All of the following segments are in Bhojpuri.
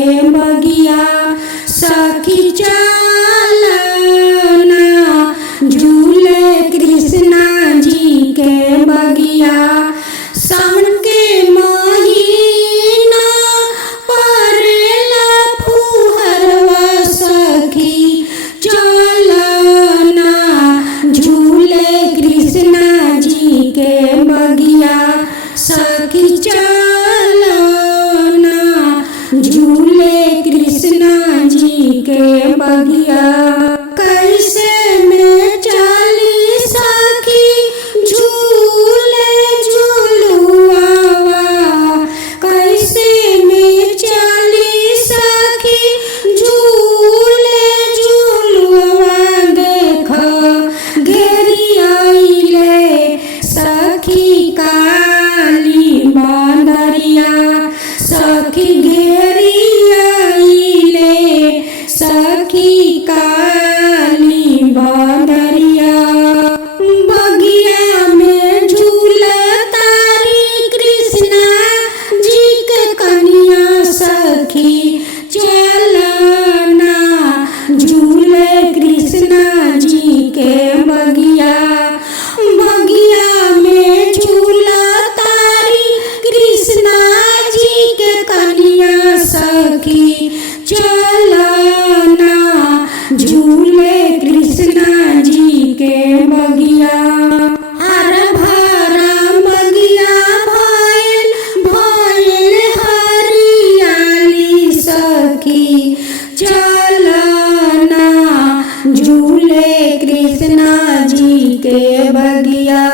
बगिया सखी चलना झूले कृष्णा जी के बगिया। सावन के महीना परेला फुहरवा सखी चलना झूले कृष्णा जी के बगिया सखी चलना झूले कृष्णा जी के बगिया। कैसे में चली सखी झूले झूलुआवा कैसे में चली सखी झूले झूलुआवा। देख घेरी आइले सखी काली बंदरिया सखी घेरी आइले सखी काली बंदरिया। बगिया में झूलतारी कृष्णा जी के कन्या सखी चलना झूले कृष्णा जी के बगिया। बगिया में झूलतारी कृष्णा जी के कन्या सखी चलना झूले कृष्णा जी के बगिया। हर भरा बगिया भइल भइल हरियाली सखी चलना झूले कृष्णा जी के बगिया।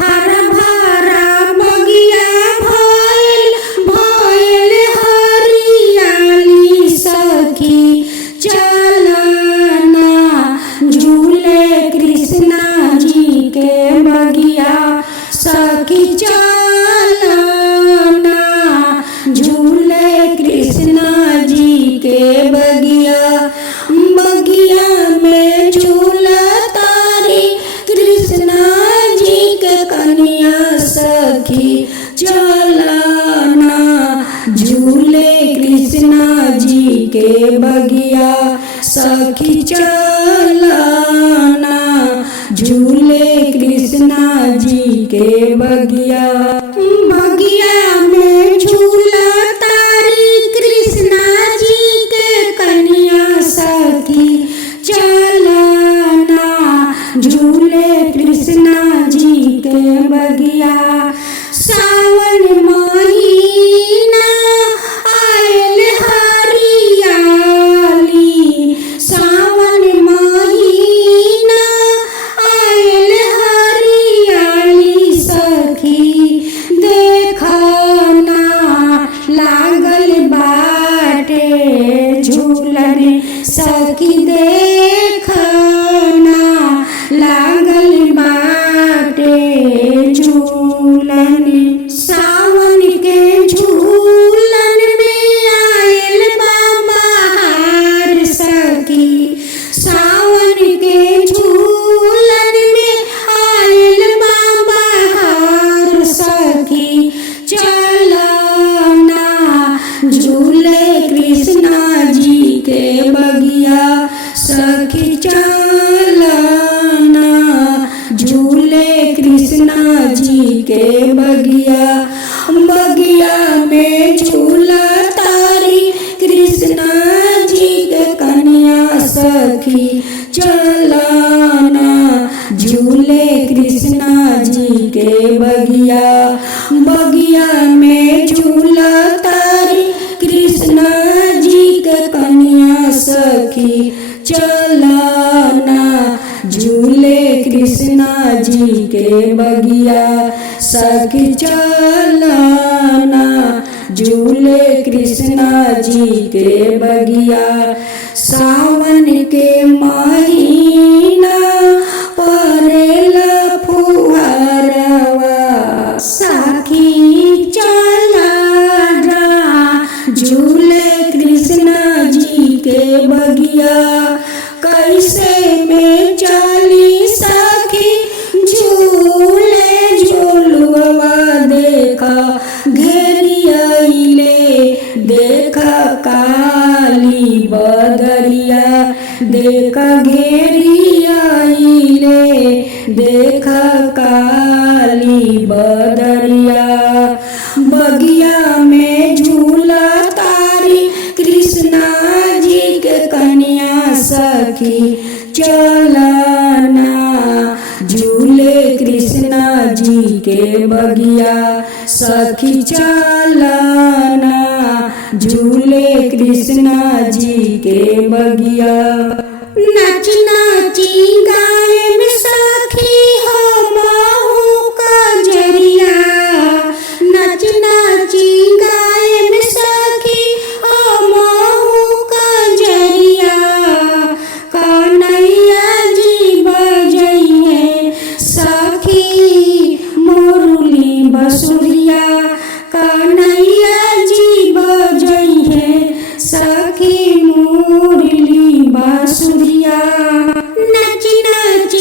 हर भरा बगिया भइल भइल हरियाली सखी चलना झूले कृष्णा जी के बगिया सखी चलना झूले कृष्णा जी के बगिया। बगिया में झूलतारी कृष्णा जी के कन्या सखी चलना झूले कृष्णा जी के बगिया सखी चलना झूले कृष्णा जी के बगिया। बगिया में झूलतारी कृष्णा जी के कन्या सखी चलना झूले कृष्णा जी के बगिया। सावन महीना आयल हरियाली सावन महीना आयल हरियाली सखी देखना लागल बाटे झूलन सखी देखना लागल बाटे झूलन। सावन के झूलन में आयल बहार सखी सावन के झूलन में आयल बहार सखी चलना झूले कृष्णा जी के बगिया सखी चलना झूले कृष्णा जी के बगिया। बगिया में झूलतारी कृष्णा जी के कन्या सखी चलना झूले कृष्णा जी के बगिया। बगिया में झूलतारी कृष्णा जी के कन्या सखी चलना झूले कृष्णा जी के बगिया सखी चलना झूले कृष्णा जी के बगिया। सावन के महीना परेला फुहरवा सखी चलना झूले कृष्णा जी के बगिया। कैसे में चली सखी झूले झूलुआ देखा घेरिया देखा का देख घेरी आइले देख काली बदरिया बगिया में झूला तारी कृष्णा जी के कन्या सखी चलना झूले कृष्णा जी के बगिया सखी चलना झूले कृष्णा जी के बगिया। नाच नाची गाए में सखी हो माहू का जरिया नाच नाची गाए में सखी हो माहू का जरिया कन्हैया जी बजइए सखी मुरली बसुरिया कन्हैया जी बजइए सखी मुरली बांसुरिया। नाच नाच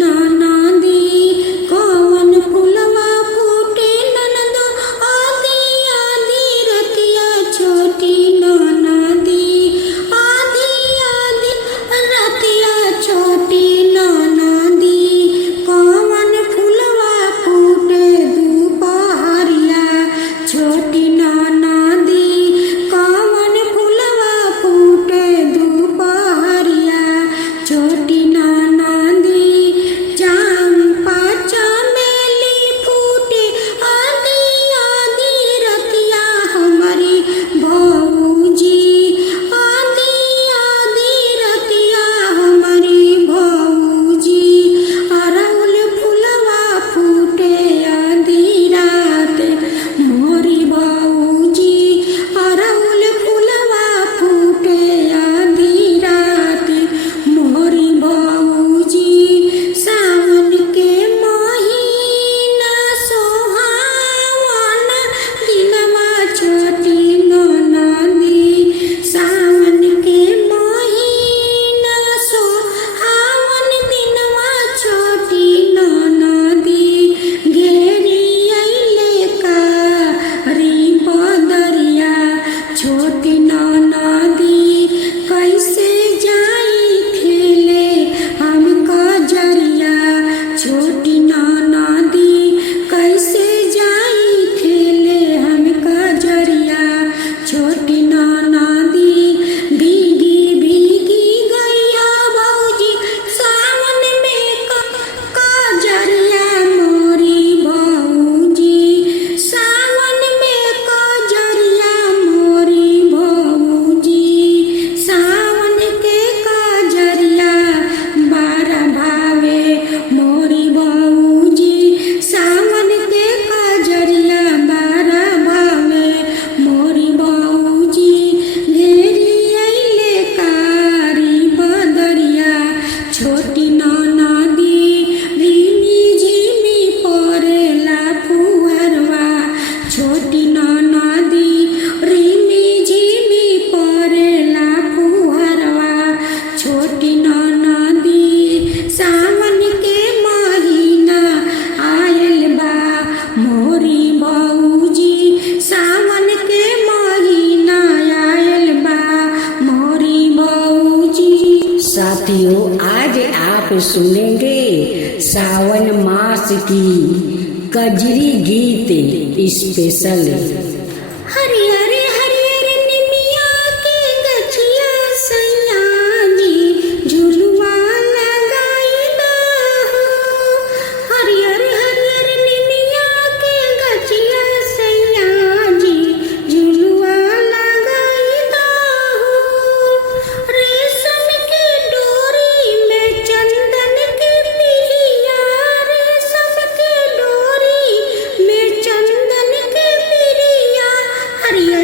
ननदी कवन फुलवा फूटे ननदो आधी आधी रतिया छोटी ननदी आधी आधी रतिया छोटी ननदी कवन फुलवा फूटे दुपहरिया छोटी ननदी कवन फुलवा फूटे दुपहरिया छोटी ननदी चंपा चमेली फूटे आधी आधी रतिया हमारी भौजी आधी आधी रतिया हमारी भौजी अरउल फुलवा फूटे आधी रात मोरी भौजी अरउल फुलवा फूटे आधी रात मोरी भौजी सावन के महीना सोहावन दिनमा छोटी ननदी सावन के महीना सोहावन दिनमा छोटी ननदी घेरी अइले कारी बदरिया छोटी ननदी कैसे जाई खेले हम कजरिया छोटी ननदी कैसे जाई खेले हम कजरिया छोटी ननदी भीगी भीगी गैया भौजी सावन में कजरिया मोरी भौजी सावन में कजरिया मोरी भौजी सावन के कजरिया बारा भावे मोरी भौजी सावन के कजरिया बारा भावे मोरी भौजी घेरी अइले कारी बदरिया छोटी ननदी रिमी झिमी परेला फुहरवा छोटी ननदी रिमी झिमी परेला फुहरवा छोटी ननदी सावन के महीना आयल बा मोरी भौजी सावन के महीना आयल बा मोरी भौजी। साथियों, आज आप सुनेंगे सावन मास की कजरी गीत स्पेशल। हरियर हरियर निमिया के गछिया सैया जी झुलुआ लगाई ना हो हरियर हरियर निमिया के गछिया सैया जी झुलुआ लगाई ना हो रेशम के डोरी में चंदन के पिरिया रेशम के डोरी में चंदन के पिरिया हरियर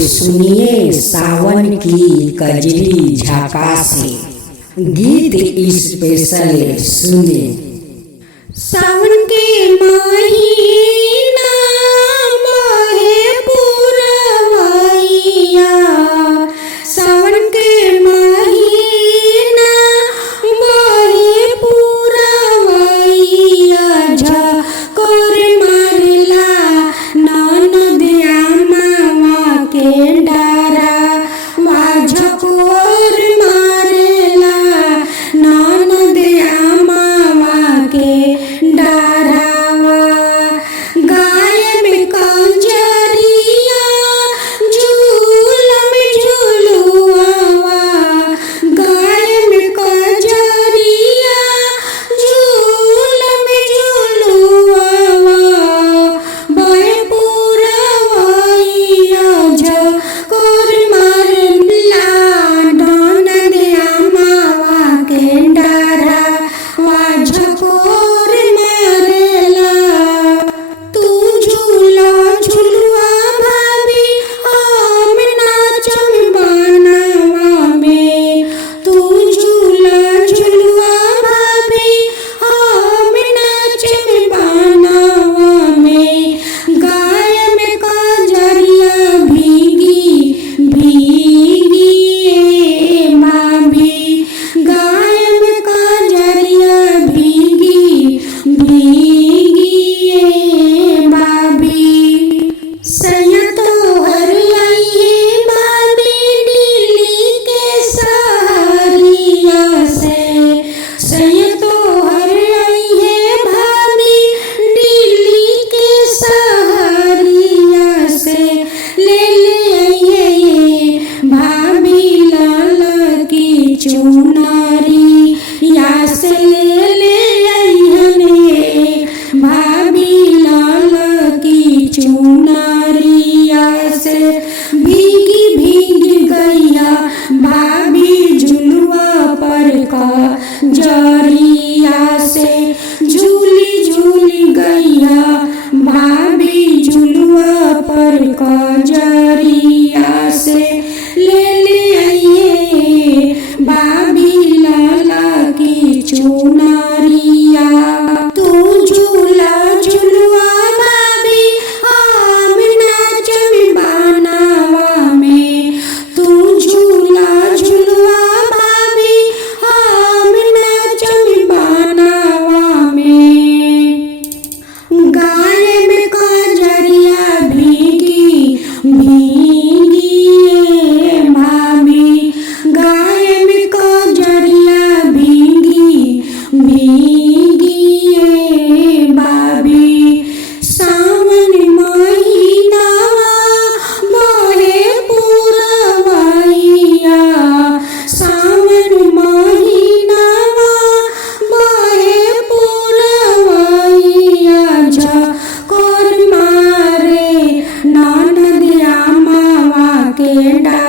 सुनिए सावन की कजरी झाकासे, गीत स्पेशल सुने। सावन के महीना बहे पुरवैया, सावन के महीना बहे पुरवैया, झकोर मारला ननदिया मावा के डरावा, झकोर मारला ननदिया मावा के डरावा। गाय में कंजरिया झूलम झुलुआवा, गाय में कंजरिया झूलम झुलुआवा, बहे पुरवैया, झकोर मारला ननदिया मावा के डरावा, झकोर मारला। तू झूला झुलुआ भाभी हम नाचम बनावा में, तू झूला झुलुआ भाभी हम नाचम बनावा में। गाय में कंजरिया भीगी भीगी भाभी, गाय में कंजरिया भीगी भीगी भाभी। सैया तोहर आइए भाभी दिल्ली के सहरिया से, सैया तोहर आइए भाभी दिल्ली के सहरिया से, ले आइए भाभी लाल की चुनरी या से, ले आइए भाभी लाल की चुनरिया से। भीगी भीगी गैया भाभी झुलुआ पर का जरिया से, झूली झूली गैया भाभी झुलुआ पर का जरिया से, ले आइए भाभी लाला की चुनरिया। तू झूला झुलुआ भाभी हम नाचम बनावा में, तू झूला झुलुआ भाभी हम नाचम बनावा में। गाय में कंजरिया भीगी भीगी भाभी, गाय में कंजरिया भीगी भीगी भाभी। सावन महीना बहे पुरवैया, सावन महीना बहे पुरवैया, झकोर मारे ननदिया मावा के डरावा।